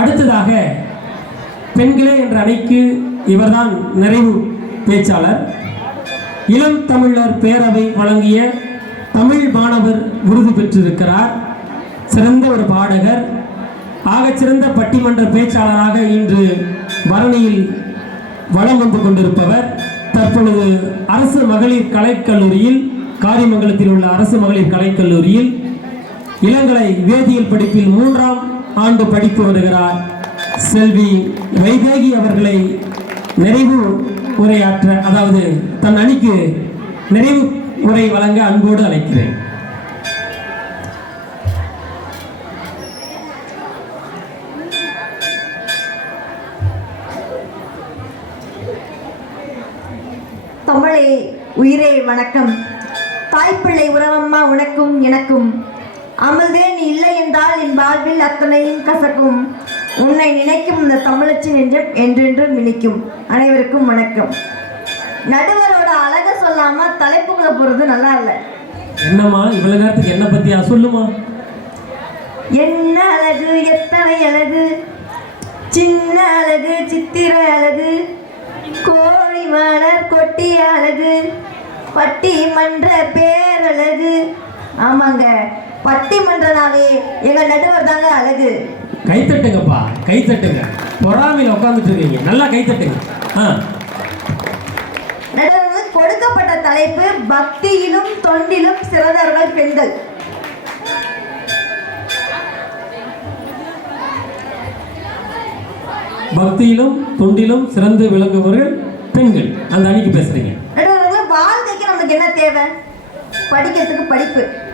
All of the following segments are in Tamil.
அடுத்ததாக பெண்களே என்ற அணிக்கு இவர்தான் நிறைவு பேச்சாளர். இளம் தமிழர் பேரவை வழங்கிய தமிழ் மாணவர் விருது பெற்றிருக்கிறார். சிறந்த ஒரு பாடகர் ஆகச்சிறந்த பட்டிமன்ற பேச்சாளராக இன்று பரணியில் வலம் வந்து கொண்டிருப்பவர். தற்பொழுது அரசு மகளிர் கலைக்கல்லூரியில் காரிமங்கலத்தில் உள்ள அரசு மகளிர் கலைக்கல்லூரியில் இளங்கலை வேதியியல் படிப்பில் மூன்றாம் ஆண்டு படித்து வருகிறார். செல்வி வைதேகி அவர்களை நிறைவு உரையாற்ற அதாவது தன் அணிக்கு நிறைவு உரை வழங்க அன்போடு அழைக்கிறேன். தமிழே உயிரே வணக்கம். தாய்ப்பிள்ளை உறவம்மா உனக்கும் எனக்கும் அமுதே நீ இல்லை என்றால் என் வாழ்வில் அத்தனையும் கசக்கும். உன்னை நினைக்கும் இந்த தமிழச்சி நெஞ்சம் என்றென்றும் இனிக்கும் அனைவருக்கும் வணக்கம். நடுவரோட அழக சொல்லாம தலைப்புக்குள்ள போறது நல்லா இல்லை. என்னம்மா இவ்வளவு நேரத்துக்கு என்ன பத்தியா? சொல்லுமா என்ன அழகு எத்தனை அழகு? சின்ன அழகு சித்திர அழகு? கோழி மலர் கொட்டிய அழகு? பட்டி மன்ற பேரழகு? ஆமாங்க. பட்டி மன்றனாவே எங்க நடுவர் தாங்க அழகு. கைத்தட்டுங்கப்பா கைத்தட்டுங்க. பொறாமையில் உட்காந்துட்டு இருக்கீங்க நல்லா கைத்தட்டுங்க. ஆ. நடுவருக்கு கொடுக்கப்பட்ட தலைப்பு பக்தியிலும் தொண்டிலும் சிறந்தவர்கள் பெண்கள். பக்தியிலும் தொண்டிலும் சிறந்து விளங்குபவர்கள் பெண்கள். அந்த அணிக்கு பேசுறீங்க. வாழ்க்கைக்கு நமக்கு என்ன தேவை? படிக்கிறதுக்கு படிப்பு.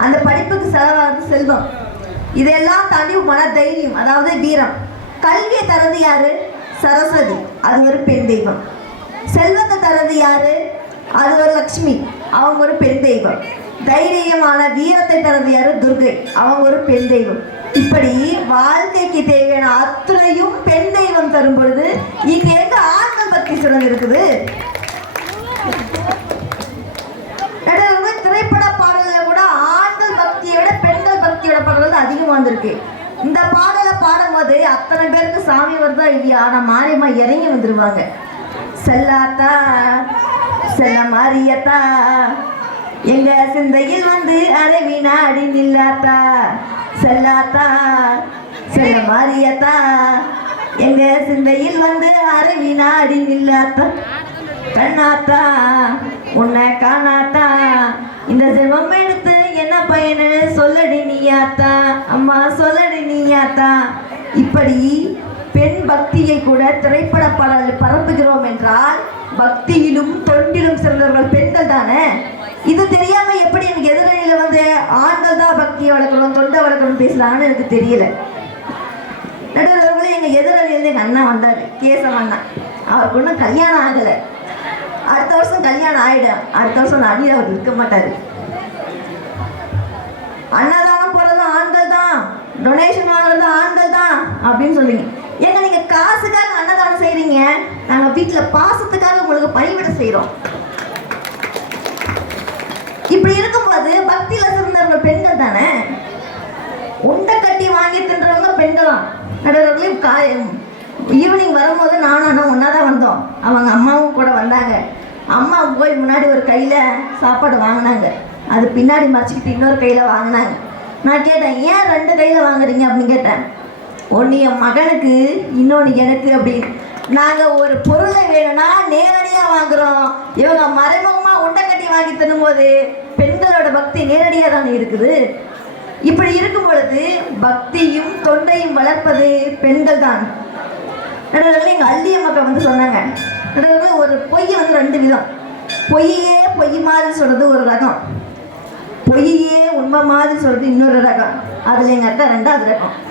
அந்த படிப்புக்கு செலவாகிறது செல்வம். இதெல்லாம் தாண்டி மன தைரியம் அதாவது வீரம். கல்வியை தரது யாரு? சரஸ்வதி. அது ஒரு பெண் தெய்வம். செல்வத்தை தரது யாரு? அது ஒரு லக்ஷ்மி. அவங்க ஒரு பெண் தெய்வம். தைரியமான வீரத்தை தரது யாரு? துர்கை. அவங்க ஒரு பெண் தெய்வம். இப்படி வாழ்க்கைக்கு தேவையான அத்துணையும் பெண் தெய்வம் தரும் பொழுது இங்க எங்க ஆண்கள் பக்தி சிறந்து இருக்குது? திரைப்பட அதிகமாக வந்திருக்கு. இந்த பாடலை பாடும்போது அத்தனை பேருக்கு சாமி வருதா இல்லையா? ஆனால் மாரியம்மா இறங்கி வந்துருவாங்க. செல்லாத்தா செல்ல மாரியத்தா எங்க சிந்தையில் வந்து அரவி நாடி நில்லாத்தா? செல்லாத்தா செல்ல மாரியத்தா எங்க சிந்தையில் வந்து அரவி நாடி நில்லாத்தா? கண்ணாத்தா உன்னை காணாத்தா? இந்த செல்வம் எடுத்து என்ன பயனு? சொல்லடி நீயாத்தா? அம்மா சொல்லடி நீயாத்தா இப்படி பெண் பக்தியை கூட திரைப்பட பாடலில் பரப்புகிறோம் என்றால் பக்தியிலும் தொண்டிலும் சிறந்தவர்கள் பெண்கள் தானே? இது தெரியாம எப்படி எனக்கு எதிரணியில வந்து ஆண்கள் தான் பக்தியை வளர்க்கணும் தொண்டை வளர்க்கணும் பேசலாம்னு எனக்கு தெரியல. நடுவர்களே எங்க எதிரணியில எங்க அண்ணன் வந்தாரு. கேசவ அண்ணன் அவருக்கு ஒன்றும் கல்யாணம் ஆகலை. அடுத்த வருஷம் கல்யாணம் ஆயிடும். அடுத்த வருஷம் அடியில் அவர் இருக்க மாட்டாரு. அண்ணாதான் தான் டொனேஷன் வாங்குறது ஆண்கள் தான் அப்படின்னு சொல்றீங்க. ஏங்க நீங்க காசுக்காக அன்னதானம் செய்றீங்க. நாங்க வீட்டுல பாசத்துக்காக உங்களுக்கு பணிவிட செய்யறோம் இப்படி இருக்கும்போது பக்தியில சிறந்தவங்க பெண்கள் தானே? உண்டை கட்டி வாங்கி தின்றவங்க பெண்களாம். நடுவர்களையும் காயம் ஈவினிங் வரும்போது நானும் அண்ணன் ஒன்றா தான் வந்தோம். அவங்க அம்மாவும் கூட வந்தாங்க. அம்மா போய் முன்னாடி ஒரு கையில் சாப்பாடு வாங்கினாங்க. அது பின்னாடி மறைச்சிக்கிட்டு இன்னொரு கையில் வாங்கினாங்க. நான் கேட்டேன் ஏன் ரெண்டு கையில் வாங்குறீங்க அப்படின்னு கேட்டேன். ஒன்று என் மகனுக்கு இன்னொன்று எனக்கு அப்படின்னு. நாங்கள் ஒரு பொருளை வேணும்னா நேரடியாக வாங்குறோம். இவங்க மறைமுகமாக உண்டை கட்டி வாங்கி தரும்போது பெண்களோட பக்தி நேரடியாக தானே இருக்குது? இப்படி இருக்கும் பொழுது பக்தியும் தொண்டையும் வளர்ப்பது பெண்கள் தான் நடுவர்கள் எங்கள் அள்ளிய மக்கள் வந்து சொன்னாங்க. நடுவர்கள் ஒரு பொய்யை வந்து ரெண்டு விதம். பொய்யே பொய் மாதிரி சொல்கிறது ஒரு ரகம். பொய்யே உண்மை மாதிரி சொல்றது இன்னொரு ரகம். அதில் எங்கள் அக்கா ரெண்டாவது ரகம்.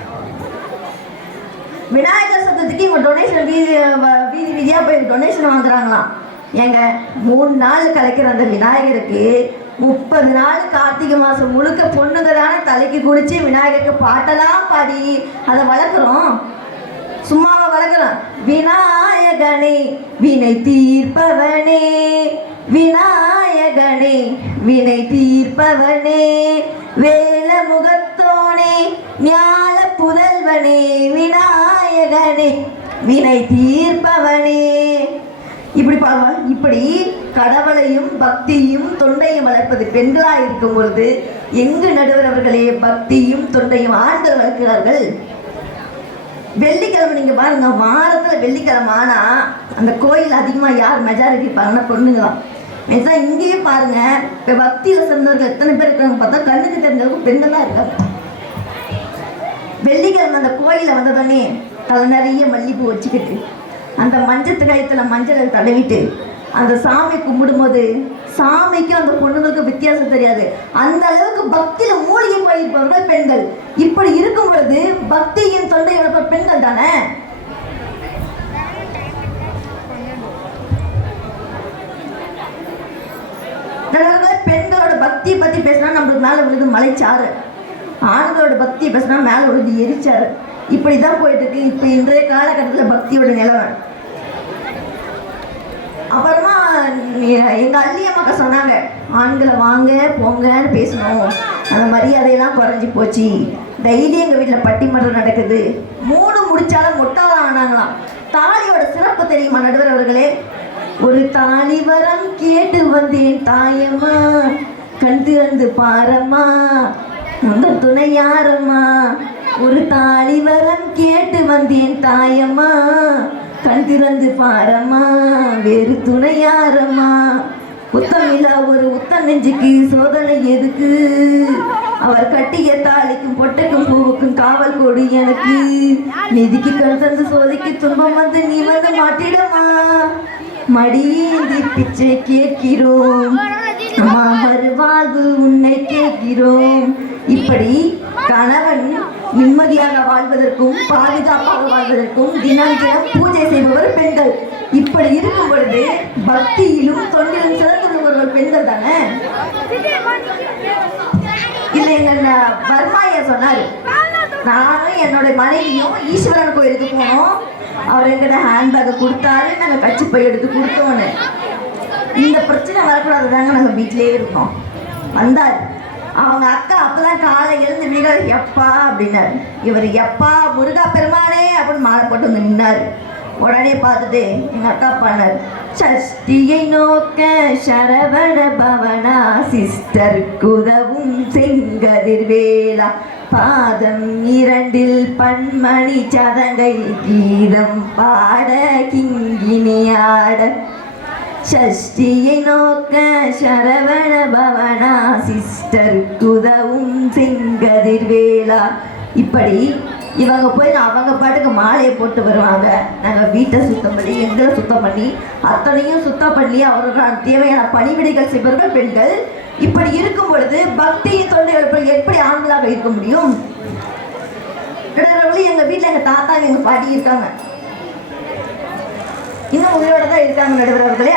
விநாயகர் சதுர்த்திக்கு இவங்க டொனேஷன் வீதி வ- வீதி வீதியாக போய் டொனேஷன் வாங்குறாங்களாம். ஏங்க மூணு நாள் கலைக்கிற அந்த விநாயகருக்கு முப்பது நாள் கார்த்திகை மாதம் முழுக்க பொண்ணுங்க தானே தலைக்கு குளிச்சு விநாயகருக்கு பாட்டெல்லாம் பாடி அதை வளர்க்குறோம். சும்மா வளர்க்குறோம். விநாயகனே வினை தீர்ப்பவனே விநாயகனே வினை தீர்ப்பவனே வேல முகத்தோனே ஞான புதல்வனே விநாயகனே வினை தீர்ப்பவனே. இப்படி பாருங்க இப்படி கடவுளையும் பக்தியும் தொண்டையும் வளர்ப்பது பெண்களாக இருக்கும் பொழுது எங்கு நடுவர் அவர்களே பக்தியும் தொண்டையும் ஆண்கள் வளர்க்கிறார்கள்? வெள்ளிக்கிழமை நீங்க பாருங்க வாரத்துல வெள்ளிக்கிழமை ஆனா அந்த கோயில் அதிகமா யார் மெஜாரிட்டி இருப்பாங்கன்னா பொண்ணுங்களாம் மெஜா இங்கேயே பாருங்க. இப்போ பக்தியில் சிறந்தவர்கள் எத்தனை பேர் இருக்காங்க பார்த்தா கண்ணுக்கு தெரிஞ்சவங்க பெண்கள் தான் இருக்காங்க. வெள்ளிக்கிழமை அந்த கோயிலில் வந்ததுடனே தலை நிறைய மல்லிப்பூ வச்சுக்கிட்டு அந்த மஞ்சத்து காயத்தில் மஞ்சளை தடவிட்டு அந்த சாமி கும்பிடும்போது சாமிக்கும் அந்த பொண்ணுங்களுக்கும் வித்தியாசம் தெரியாது. அந்த அளவுக்கு பக்தியில மூழ்கி போயிருப்பவர்கள் பெண்கள். இப்படி இருக்கும் பொழுது பக்தியின் தொண்டை பெண்கள் தானே நடுவுல பெண்களோட பக்தியை பத்தி பேசினா நம்மளுக்கு மேலே விழுது மலைச்சாறு. ஆண்களோட பக்தியை பேசினா மேலே விழுது எரிச்சாரு இப்படிதான் போயிட்டு இருக்கு இப்ப இன்றைய காலகட்டத்துல பக்தியோட நிலவை அப்புறமா எ- எங்க அள்ளி அம்மாக்கா சொன்னாங்க ஆண்களை வாங்க போங்கன்னு பேசணும். அந்த மரியாதையெல்லாம் குறைஞ்சி போச்சு. டெய்லி எங்க வீட்டுல பட்டிமன்றம் நடக்குது. மூணு முடிச்சாலும் முட்டாதான் ஆனாங்களாம். தாலியோட சிறப்பு தெரியுமா நடுவர் அவர்களே? ஒரு தாலி வரம் கேட்டு வந்தேன் தாயம்மா. கண் திறந்து பாரம்மா. உங்க துணை யாரம்மா ஒரு தாலி வரம் கேட்டு வந்தேன் தாயம்மா. கண் திறந்து பாரம்மா. வேறு துணை யாரம்மா உத்தமில்லா ஒரு உத்த நெஞ்சுக்கு சோதனை எதுக்கு? அவர் கட்டிய தாலிக்கும் பொட்டைக்கும் பூவுக்கும் காவல் கொடு எனக்கு. நிதிக்கு கண் தந்து சோதிக்கு துன்பம் வந்து நீ வந்து மாட்டிடமா. மடியேந்தி பிச்சை கேட்கிறோம். மறுவாழ்வு உன்னை கேட்கிறோம். இப்படி கணவன் நிம்மதியாக வாழ்வதற்கும் பாதுகாப்பாக வாழ்வதற்கும் தினம் தினம் பூஜை செய்பவர் பெண்கள். இப்படி இருக்கும் பொழுது பக்தியிலும் தொண்டிலும் சிறந்துள்ளவர்கள் பெண்கள் தானே? இல்லை எங்க வர்மாயா சொன்னாரு. நானும் என்னோட மனைவியும் ஈஸ்வரன் கோயிலுக்கு போனோம். அவர் எங்கிட்ட ஹேண்ட்பேக்கை கொடுத்தாரு. நாங்கள் கட்சி போய் எடுத்து கொடுத்தோன்னு. இந்த பிரச்சனை வரக்கூடாது தாங்க நாங்கள் வீட்டிலேயே இருக்கோம். வந்தார். அவங்க அக்கா அப்பதான் காலை எழுந்து வீரர் எப்பா அப்படின்னாரு. இவர் எப்பா முருகா பெருமானே அப்படின்னு மாலை போட்டு வந்து நின்னாரு. உடனே பார்த்துட்டு எங்க அக்கா பண்ணார் சஷ்டியை நோக்க சரவண பவனா சிஸ்டர் குதவும் செங்கதிர் வேளா. பாதம் இரண்டில் பன்மணி சதங்கை கீதம் பாட கிங்கினியாட சஷ்டியை நோக்க சரவண பவனா சிஸ்டர் குதவும் சிங்கதிர்வேலா இப்படி இவங்க போய் அவங்க பாட்டுக்கு மாலையை போட்டு வருவாங்க. நாங்கள் வீட்டை சுத்தம் பண்ணி எங்களை சுத்தம் பண்ணி அத்தனையும் சுத்தம் பண்ணி அவர்களுக்கு தேவையான பணிவிடைகள் செய்பவர்கள் பெண்கள். இப்படி இருக்கும் பொழுது பக்தியின் தொண்டைகள் எப்படி ஆண்களாக இருக்க முடியும்? எங்கள் வீட்டில் எங்கள் தாத்தா எங்கள் பாட்டி இருக்காங்க. இன்னும் உயிரோட தான் இருக்காங்க நடுவர் அவர்களே